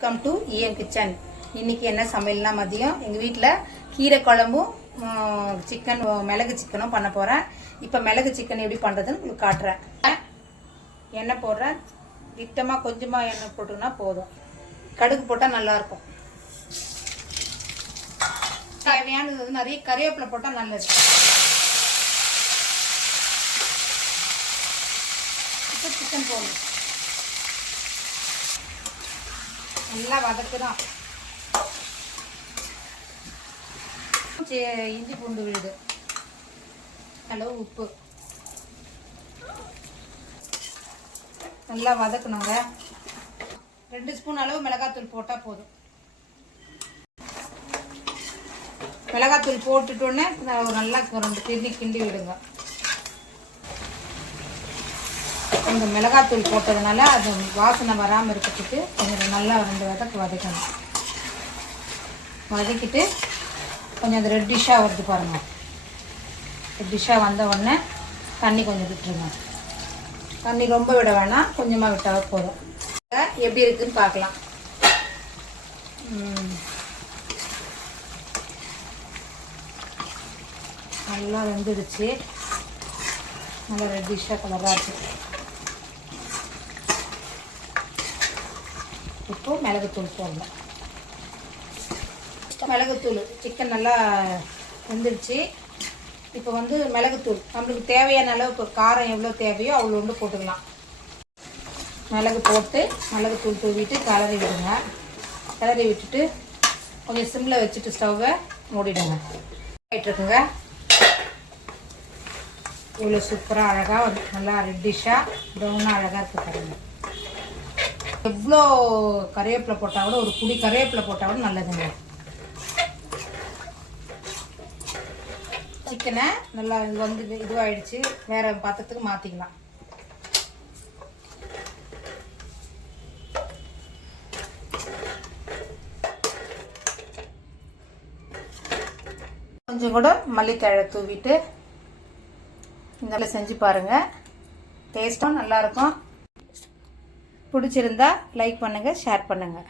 Welcome to EM kitchen. இன்னைக்கு என்ன சமையல்னா மதியம் எங்கள் வீட்டில் கீரை குழம்பும் சிக்கன் மிளகு சிக்கனும் பண்ண போகிறேன். இப்போ மிளகு சிக்கன் எப்படி பண்ணுறதுன்னு உங்களுக்கு காட்டுறேன். எண்ணெய் போடுறேன். திட்டமாக கொஞ்சமாக எண்ணெய் போட்டோம்னா போதும். கடுகு போட்டால் நல்லாயிருக்கும். தேவையானது வந்து நிறைய கறிவேப்பிலை போட்டால் நல்லது. இப்போ சிக்கன் போடணும். நல்லா வதக்குதான். இஞ்சி பூண்டு விழுது, அளவு உப்பு நல்லா வதக்கணுங்க. 2 ஸ்பூன் அளவு மிளகாத்தூள் போட்டால் போதும். மிளகாத்தூள் போட்டுட்டோன்னே நல்லா 2 கிண்டி விடுங்க. இந்த மிளகாத்தூள் போட்டதுனால அது வாசனை வராமல் இருக்கிறதுக்கு கொஞ்சம் நல்லா 2 வதக்கு வதக்கணும். வதக்கிட்டு கொஞ்சம் அது ரெட்டிஷாக வருது பாருங்கள். ரெட்டிஷாக வந்த உடனே தண்ணி கொஞ்சம் விட்டுருங்க. தண்ணி ரொம்ப விட வேணாம், கொஞ்சமாக விட்டால் போதும். எப்படி இருக்குதுன்னு பார்க்கலாம். நல்லா வெந்துடுச்சு. நல்லா ரெட்டிஷாக கலராக இருக்குது. இப்போ மிளகுத்தூள் போடணும். மிளகுத்தூள் சிக்கன் நல்லா வெந்துடுச்சு. இப்போ வந்து மிளகுத்தூள் நம்மளுக்கு தேவையான அளவு, இப்போ காரம் எவ்வளோ தேவையோ அவ்வளோ ஒன்று போட்டுக்கலாம். மிளகு போட்டு மிளகுத்தூள் தூவிட்டு கிளறி விடுங்க. கிளறி விட்டுட்டு கொஞ்சம் சிம்மில் வச்சுட்டு ஸ்டவ்வை மூடிடுங்க. ஆகிட்டுருக்குங்க. இவ்வளோ சூப்பராக அழகாக நல்லா ரெட்டிஷாக ப்ரௌனாக அழகாக இருக்குது பாருங்க. எவ்வளோ கறிவேப்பிலை போட்டால் கூட, ஒரு குடி கறிவேப்பிலை போட்டால் கூட நல்லதுங்க. சிக்கனை நல்லா வந்து இதுவாகிடுச்சு. வேறு பாத்திரத்துக்கு மாற்றிக்கலாம். கொஞ்சம் கூட மல்லித்தழை தூவிட்டு இதெல்லாம் செஞ்சு பாருங்கள். டேஸ்ட்டும் நல்லாயிருக்கும். பிடிச்சிருந்தா லைக் பண்ணுங்கள், ஷேர் பண்ணுங்கள்.